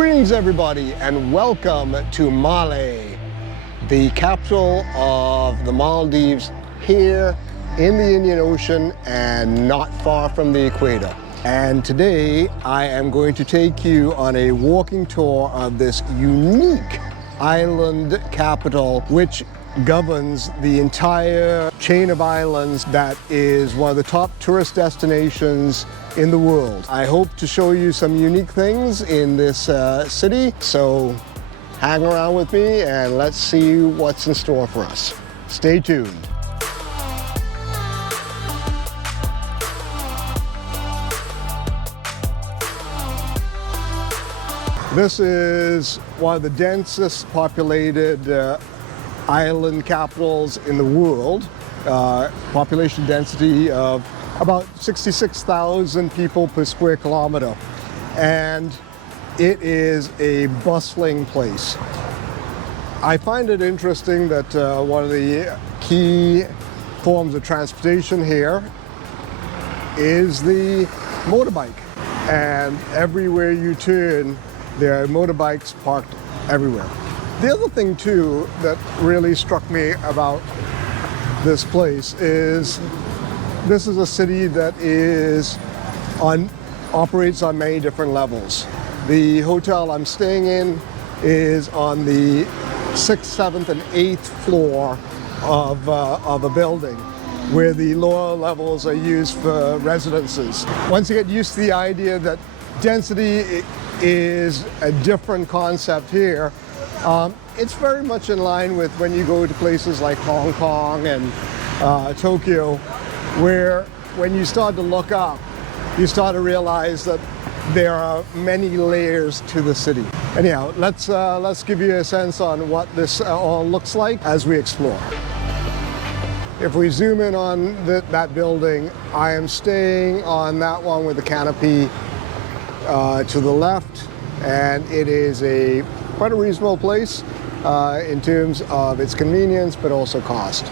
Greetings everybody and welcome to Malé, the capital of the Maldives, here in the Indian Ocean and not far from the equator. And today I am going to take you on a walking tour of this unique island capital which governs the entire chain of islands that is one of the top tourist destinations in the world. I hope to show you some unique things in this city, so hang around with me and let's see what's in store for us. Stay tuned. This is one of the densest populated island capitals in the world. Population density of about 66,000 people per square kilometer. And it is a bustling place. I find it interesting that one of the key forms of transportation here is the motorbike. And everywhere you turn, there are motorbikes parked everywhere. The other thing too that really struck me about this place is this is a city that operates on many different levels. The hotel I'm staying in is on the 6th, 7th, and 8th floor of a building, where the lower levels are used for residences. Once you get used to the idea that density is a different concept here, it's very much in line with when you go to places like Hong Kong and Tokyo, where when you start to look up, you start to realize that there are many layers to the city. Anyhow, let's give you a sense on what this all looks like as we explore. If we zoom in on that building, I am staying on that one with the canopy to the left, and it is quite a reasonable place in terms of its convenience, but also cost.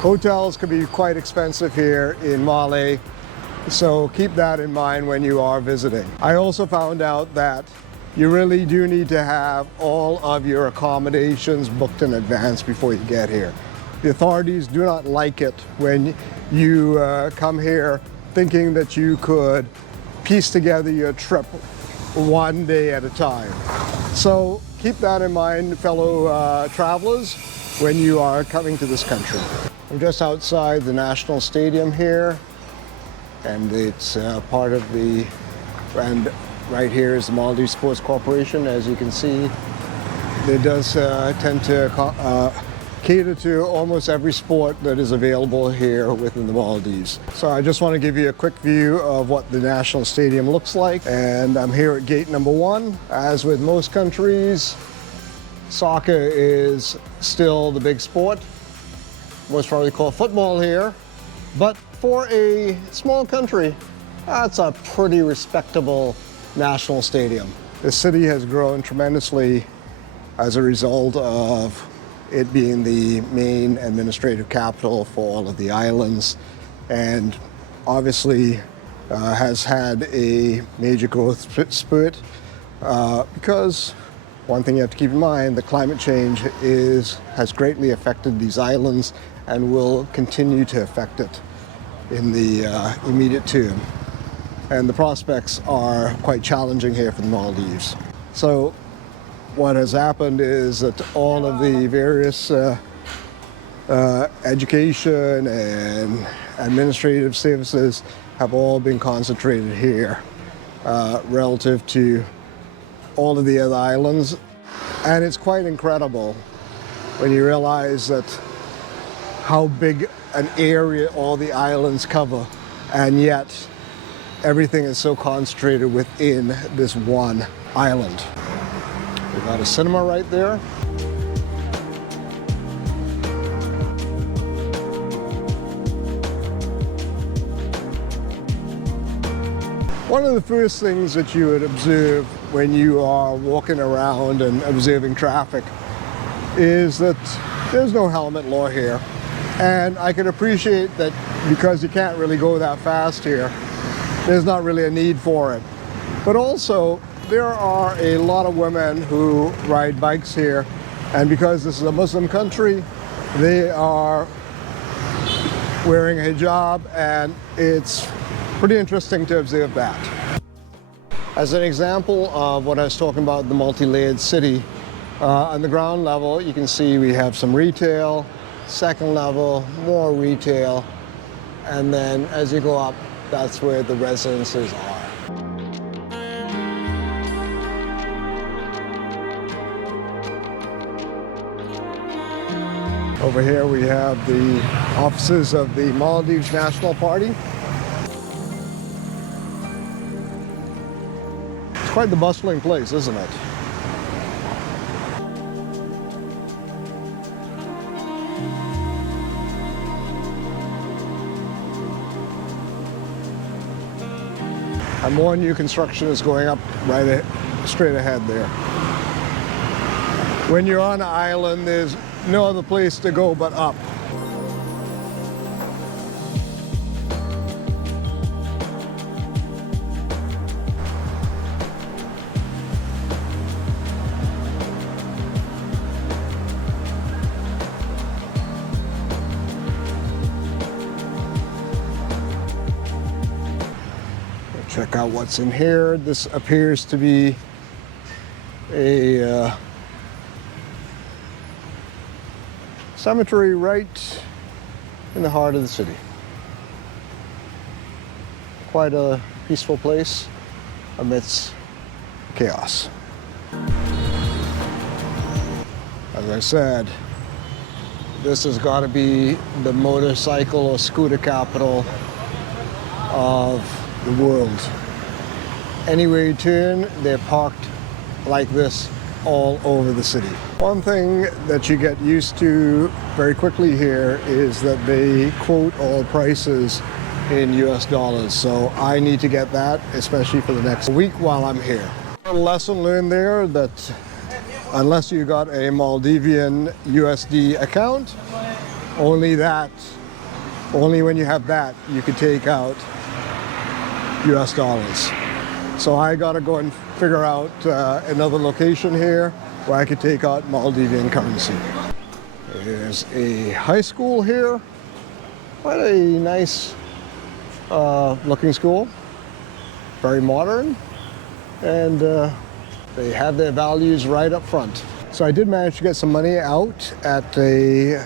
Hotels can be quite expensive here in Malé, so keep that in mind when you are visiting. I also found out that you really do need to have all of your accommodations booked in advance before you get here. The authorities do not like it when you come here thinking that you could piece together your trip one day at a time. So keep that in mind, fellow travelers, when you are coming to this country. I'm just outside the National Stadium here, and it's part of and right here is the Maldives Sports Corporation. As you can see, it does tend to cater to almost every sport that is available here within the Maldives. So I just want to give you a quick view of what the National Stadium looks like. And I'm here at gate number 1. As with most countries, soccer is still the big sport. Most probably call football here. But for a small country, that's a pretty respectable national stadium. The city has grown tremendously as a result of it being the main administrative capital for all of the islands, and obviously has had a major growth spurt because one thing you have to keep in mind, the climate change has greatly affected these islands and will continue to affect it in the immediate term. And the prospects are quite challenging here for the Maldives. So what has happened is that all of the various education and administrative services have all been concentrated here relative to all of the other islands. And it's quite incredible when you realize that how big an area all the islands cover, and yet everything is so concentrated within this one island. We've got a cinema right there. One of the first things that you would observe when you are walking around and observing traffic is that there's no helmet law here. And I can appreciate that because you can't really go that fast here, there's not really a need for it. But also, there are a lot of women who ride bikes here, and because this is a Muslim country, they are wearing a hijab, and it's pretty interesting to observe that. As an example of what I was talking about, the multi-layered city, on the ground level, you can see we have some retail, second level, more retail, and then as you go up, that's where the residences are. Over here we have the offices of the Maldives National Party. It's quite the bustling place, isn't it? And more new construction is going up straight ahead there. When you're on an island, there's no other place to go but up. Check out what's in here. This appears to be a cemetery right in the heart of the city. Quite a peaceful place amidst chaos. As I said, this has got to be the motorcycle or scooter capital of the world. Anywhere you turn, they're parked like this all over the city. One thing that you get used to very quickly here is that they quote all prices in US dollars. So I need to get that, especially for the next week while I'm here. A lesson learned there that unless you got a Maldivian USD account, only when you have that, you could take out US dollars. So I gotta go and figure out another location here where I could take out Maldivian currency. There's a high school here. Quite a nice looking school. Very modern. And they have their values right up front. So I did manage to get some money out at a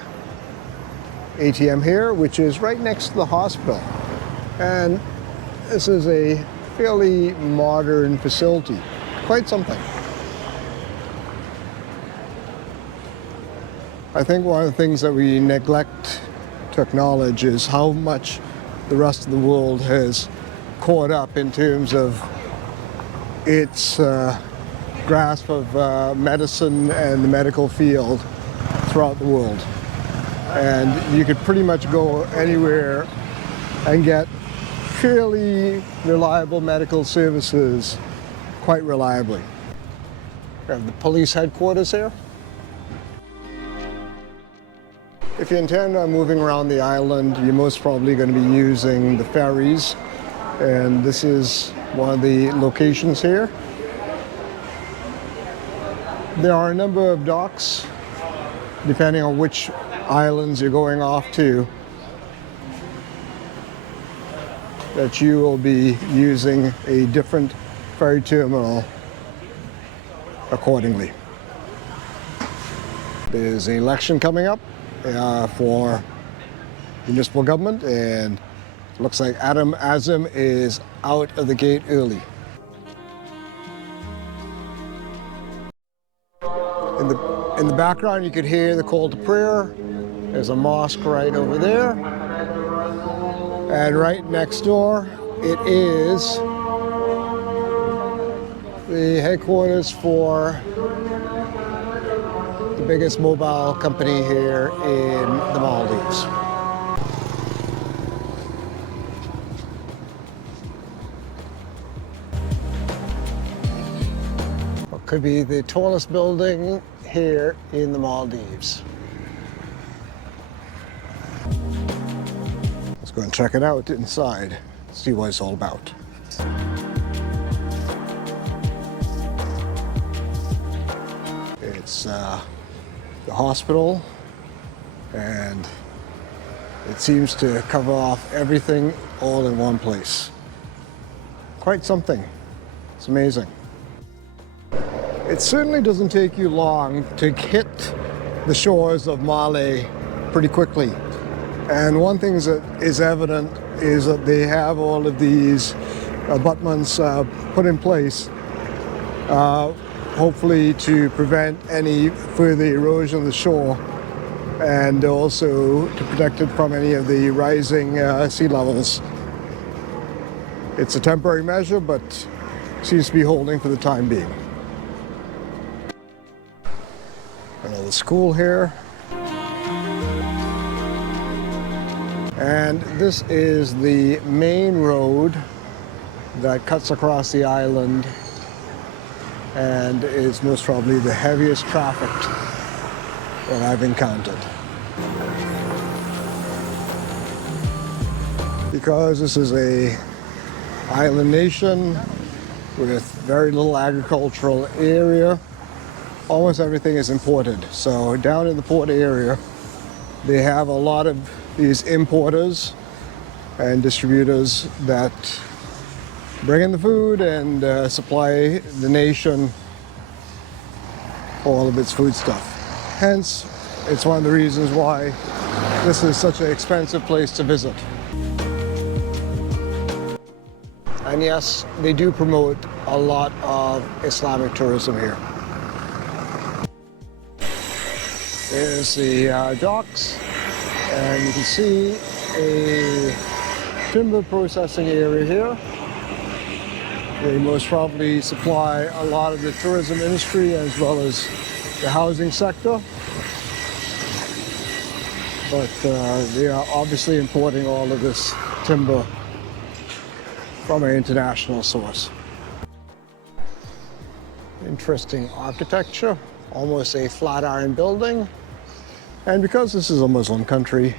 ATM here, which is right next to the hospital. And this is a fairly modern facility. Quite something. I think one of the things that we neglect to acknowledge is how much the rest of the world has caught up in terms of its grasp of medicine and the medical field throughout the world. And you could pretty much go anywhere and get fairly reliable medical services quite reliably. We have the police headquarters here. If you intend on moving around the island, you're most probably going to be using the ferries, and this is one of the locations here. There are a number of docks, depending on which islands you're going off to, that you will be using a different ferry terminal accordingly. There's an election coming up for municipal government, and it looks like Adam Azam is out of the gate early. In the background, you could hear the call to prayer. There's a mosque right over there. And right next door, it is the headquarters for the biggest mobile company here in the Maldives. What could be the tallest building here in the Maldives. Let's go and check it out inside, see what it's all about. It's the hospital, and it seems to cover off everything all in one place. Quite something. It's amazing. It certainly doesn't take you long to hit the shores of Malé pretty quickly. And one thing that is evident is that they have all of these abutments put in place, hopefully to prevent any further erosion of the shore, and also to protect it from any of the rising sea levels. It's a temporary measure, but seems to be holding for the time being. Another school here. And this is the main road that cuts across the island and is most probably the heaviest trafficked that I've encountered. Because this is a island nation with very little agricultural area, almost everything is imported. So down in the port area, they have a lot of these importers and distributors that bring in the food and supply the nation all of its food stuff. Hence, it's one of the reasons why this is such an expensive place to visit. And yes, they do promote a lot of Islamic tourism here. There's the docks, and you can see a timber processing area here. They most probably supply a lot of the tourism industry as well as the housing sector. But they are obviously importing all of this timber from an international source. Interesting architecture, almost a flat iron building. And because this is a Muslim country,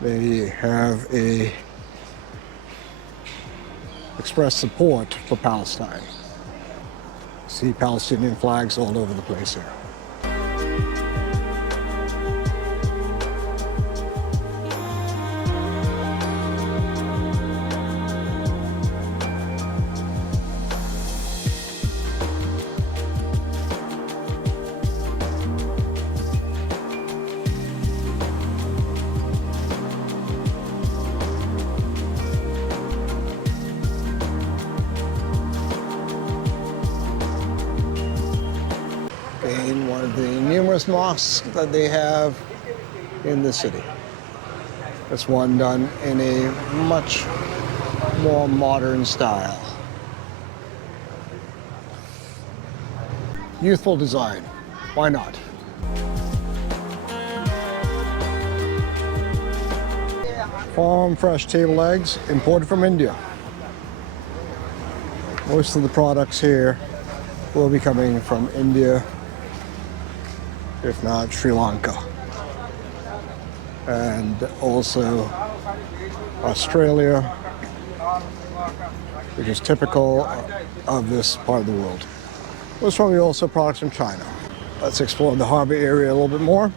they have expressed support for Palestine. See Palestinian flags all over the place here. In one of the numerous mosques that they have in the city. This one done in a much more modern style. Youthful design, why not? Farm fresh table eggs imported from India. Most of the products here will be coming from India, if not Sri Lanka, and also Australia, which is typical of this part of the world. There's probably also products from China. Let's explore the harbor area a little bit more.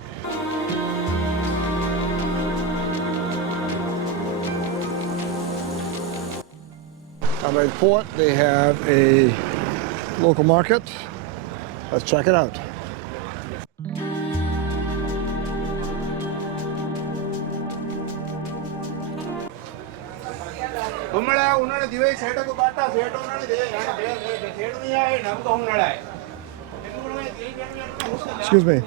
Down by the port, they have a local market. Let's check it out. Excuse me,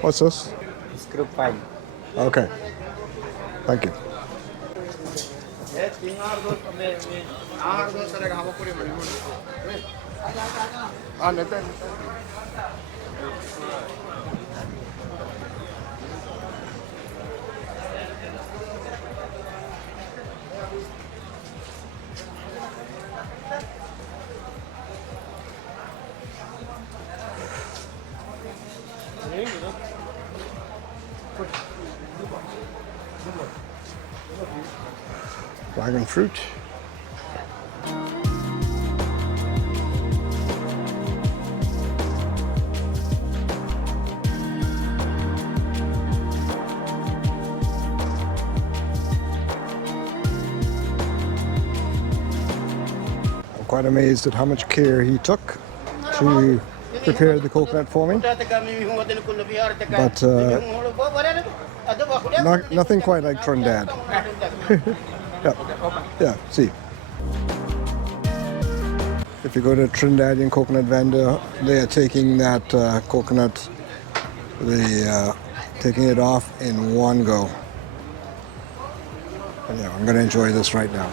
what's this? Script 5. Okay, thank you. Dragon fruit. quite amazed at how much care he took to prepare the coconut for me. But nothing quite like Trinidad. Yeah, see. If you go to a Trinidadian coconut vendor, they are taking that coconut, taking it off in one go. And yeah, I'm going to enjoy this right now.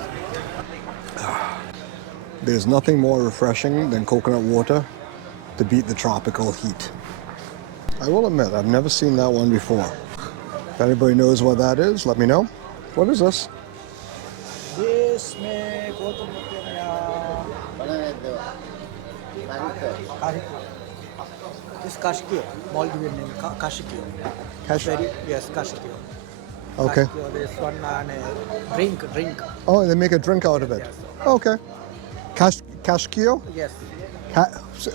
There's nothing more refreshing than coconut water to beat the tropical heat. I will admit, I've never seen that one before. If anybody knows what that is, let me know. What is this? This may go to this Kashkio, Maldives name Kashkio. Yes, Kashkio. Okay. Kashkio, this one drink. Oh, they make a drink out of it. Yes. Okay. Kashkio? Yes. Kashkio.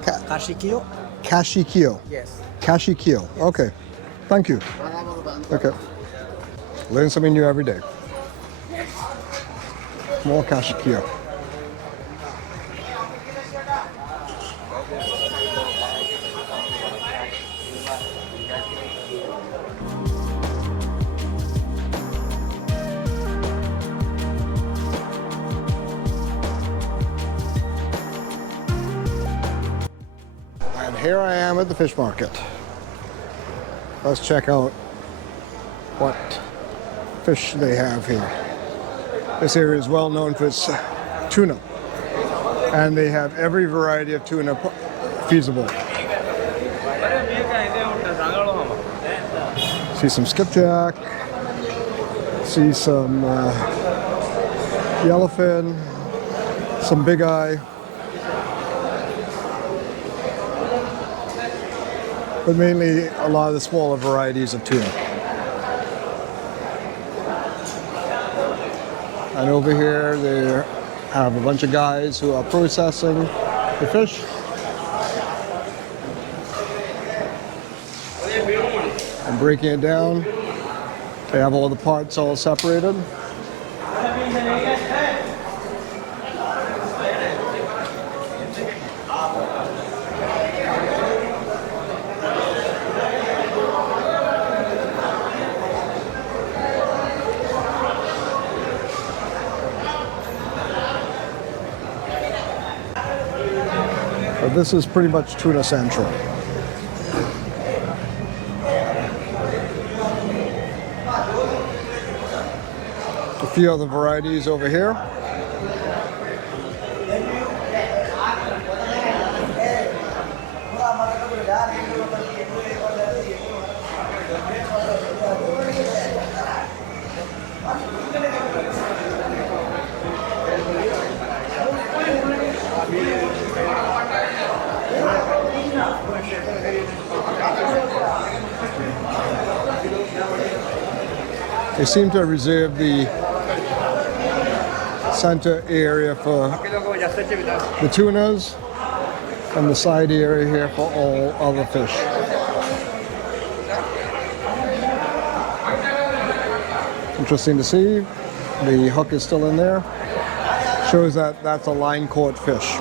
Kashkio. Kashikio. Yes. Kashikio. Okay. Thank you. Okay. Learn something new every day. More Kashikio. And here I am at the fish market. Let's check out what fish they have here. This area is well known for its tuna, and they have every variety of tuna feasible. See some skipjack, see some yellowfin, some big eye, but mainly a lot of the smaller varieties of tuna. And over here they have a bunch of guys who are processing the fish. And breaking it down. They have all the parts all separated. But this is pretty much tuna central. A few other varieties over here. They seem to reserve the center area for the tunas and the side area here for all other fish. Interesting to see. The hook is still in there. Shows that that's a line caught fish.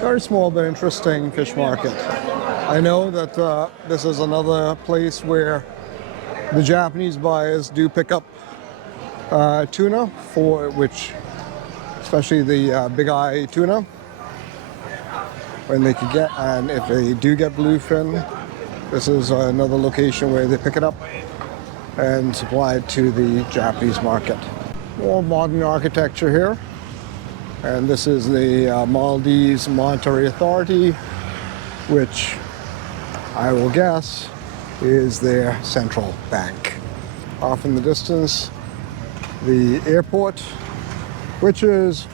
Very small but interesting fish market. I know that this is another place where the Japanese buyers do pick up tuna, for which, especially the big eye tuna, when they can get, and if they do get bluefin, this is another location where they pick it up and supply it to the Japanese market. More modern architecture here. And this is the Maldives Monetary Authority, which I will guess is their central bank. Off in the distance, the airport, which is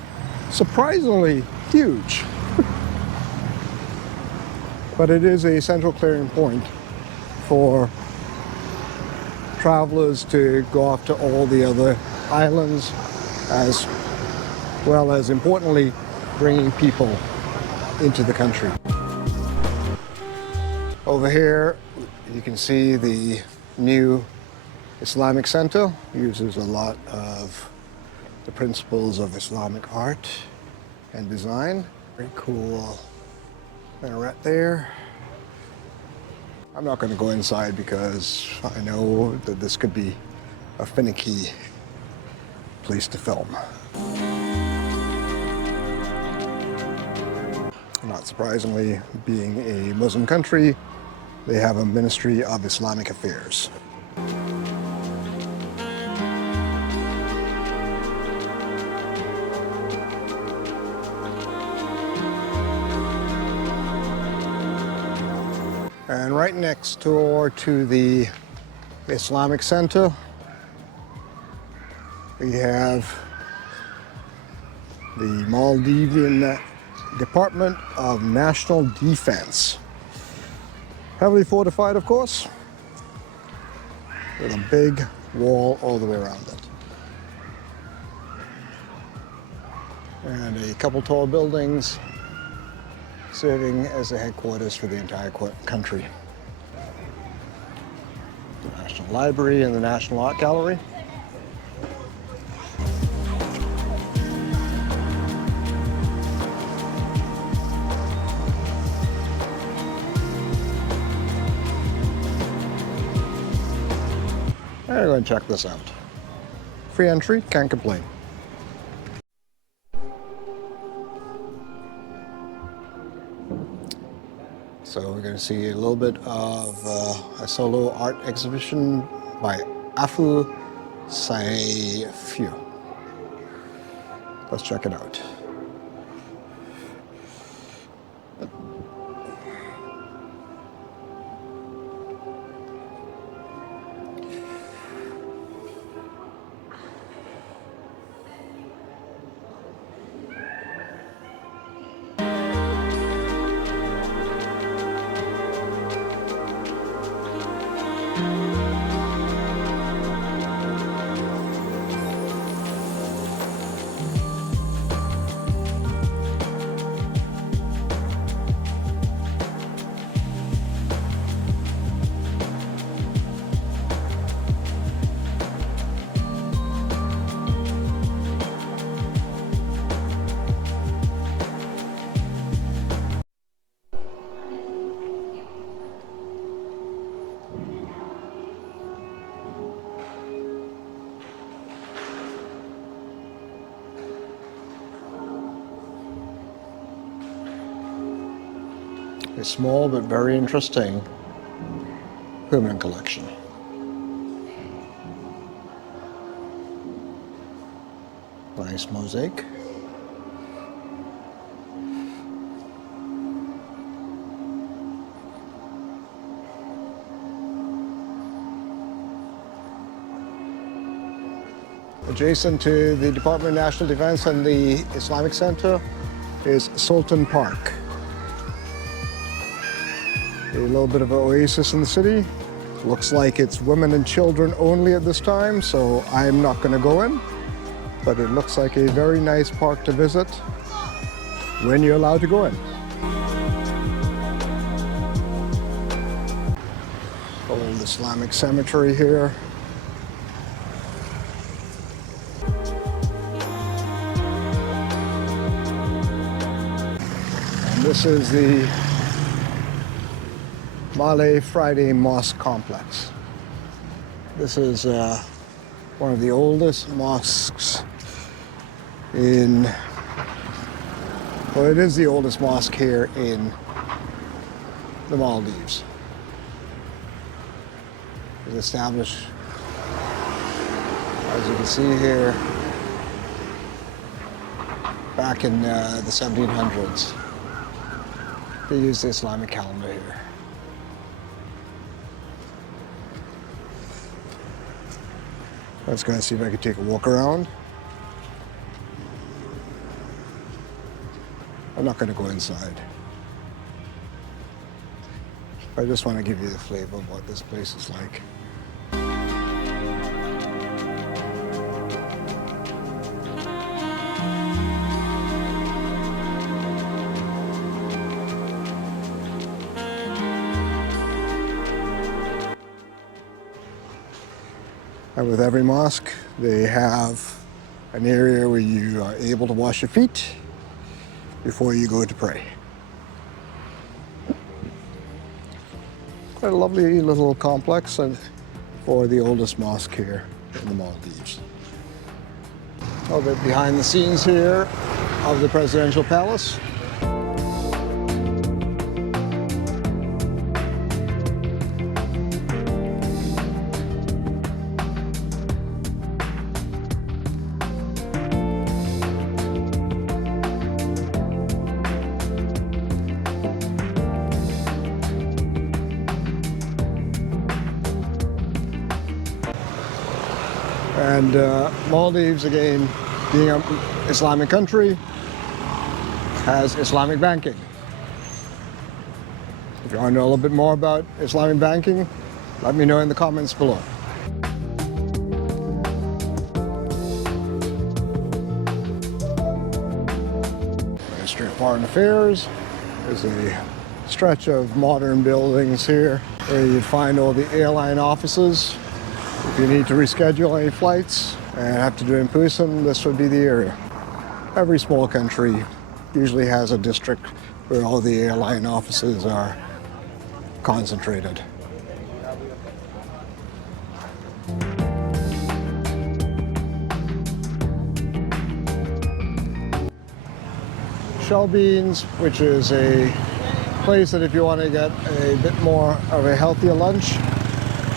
surprisingly huge. But it is a central clearing point for travelers to go off to all the other islands, as well as importantly bringing people into the country. Over here, you can see the new Islamic Center. Uses a lot of the principles of Islamic art and design. Very cool minaret there. I'm not going to go inside because I know that this could be a finicky place to film. Not surprisingly, being a Muslim country, they have a Ministry of Islamic Affairs. And right next door to the Islamic Center, we have the Maldivian Department of National Defense. Heavily fortified, of course, with a big wall all the way around it. And a couple tall buildings serving as the headquarters for the entire country. The National Library and the National Art Gallery. I'm going to check this out. Free entry, can't complain. So we're going to see a little bit of a solo art exhibition by Afu Saifu. Let's check it out. A small but very interesting permanent collection. Nice mosaic. Adjacent to the Department of National Defense and the Islamic Center is Sultan Park. A little bit of an oasis in the city. Looks like it's women and children only at this time, so I'm not going to go in. But it looks like a very nice park to visit when you're allowed to go in. Old Islamic cemetery here. And this is the Malé Friday Mosque Complex. This is one of the oldest mosques in, well, it is the oldest mosque here in the Maldives. It was established, as you can see here, back in the 1700s. They used the Islamic calendar here. Let's go and see if I can take a walk around. I'm not going to go inside. I just want to give you the flavor of what this place is like. And with every mosque, they have an area where you are able to wash your feet before you go to pray. Quite a lovely little complex for the oldest mosque here in the Maldives. A little bit behind the scenes here of the presidential palace. And Maldives, again, being an Islamic country, has Islamic banking. If you want to know a little bit more about Islamic banking, let me know in the comments below. Ministry of Foreign Affairs. There's a stretch of modern buildings here where you find all the airline offices. If you need to reschedule any flights and have to do it in person, this would be the area. Every small country usually has a district where all the airline offices are concentrated. Shell Beans, which is a place that if you want to get a bit more of a healthier lunch,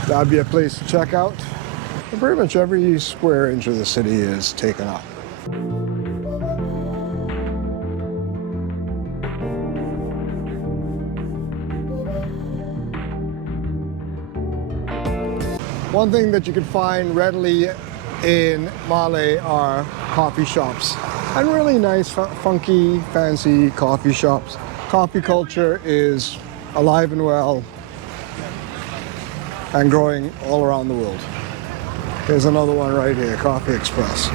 that'd be a place to check out. And pretty much every square inch of the city is taken up. One thing that you can find readily in Malé are coffee shops. And really nice, funky, fancy coffee shops. Coffee culture is alive and well and growing all around the world. Here's another one right here, Coffee Express.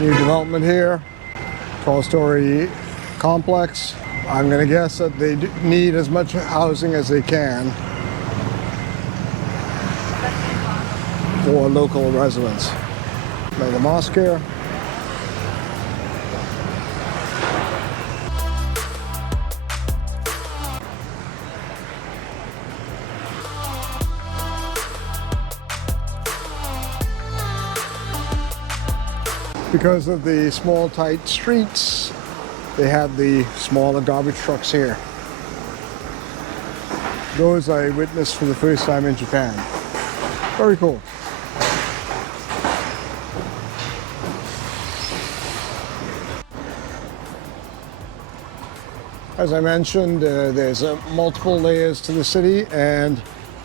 New development here, 12-story complex. I'm gonna guess that they need as much housing as they can for local residents. Another mosque here. Because of the small, tight streets, they have the smaller garbage trucks here. Those I witnessed for the first time in Japan. Very cool. As I mentioned, there's multiple layers to the city, and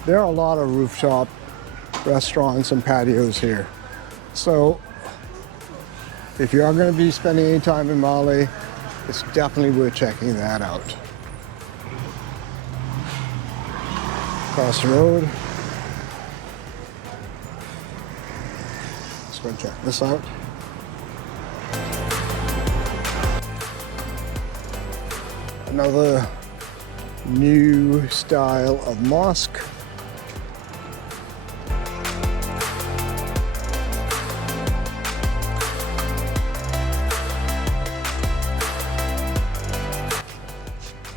there are a lot of rooftop restaurants and patios here. So if you are going to be spending any time in Malé, it's definitely worth checking that out. Across the road. Let's go check this out. Another new style of mosque.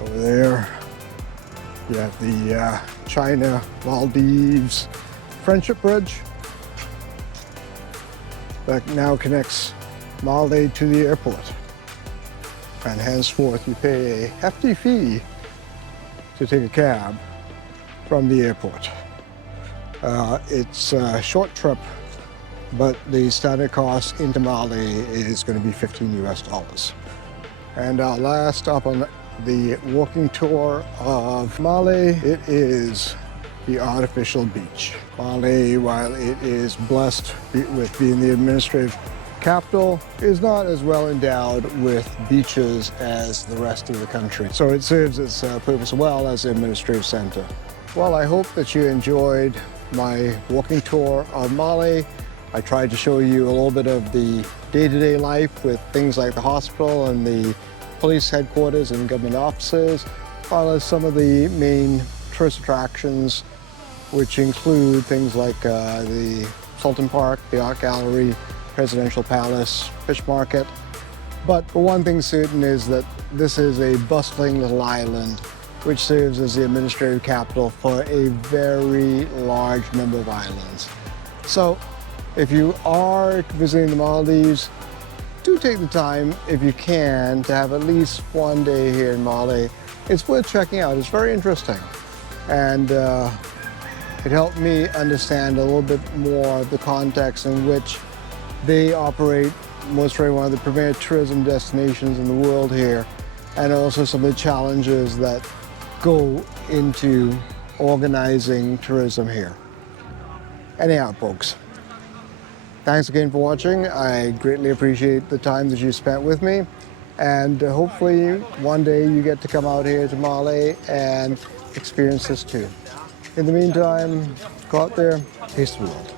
Over there, you have the China Maldives Friendship Bridge that now connects Malé to the airport. And henceforth you pay a hefty fee to take a cab from the airport. It's a short trip, but the standard cost into Malé is going to be $15 US. And our last stop on the walking tour of Malé, it is the artificial beach. Malé, while it is blessed with being the administrative capital, is not as well endowed with beaches as the rest of the country. So it serves its purpose well as an administrative center. Well, I hope that you enjoyed my walking tour of Malé. I tried to show you a little bit of the day-to-day life with things like the hospital and the police headquarters and government offices, as well as some of the main tourist attractions, which include things like the Sultan Park, the Art Gallery, Presidential Palace, Fish Market. But the one thing certain is that this is a bustling little island which serves as the administrative capital for a very large number of islands. So if you are visiting the Maldives, do take the time, if you can, to have at least one day here in Malé. It's worth checking out. It's very interesting. And it helped me understand a little bit more of the context in which they operate, most probably one of the premier tourism destinations in the world here, and also some of the challenges that go into organizing tourism here. Anyhow, folks, thanks again for watching. I greatly appreciate the time that you spent with me, and hopefully one day you get to come out here to Malé and experience this too. In the meantime, go out there, taste the world.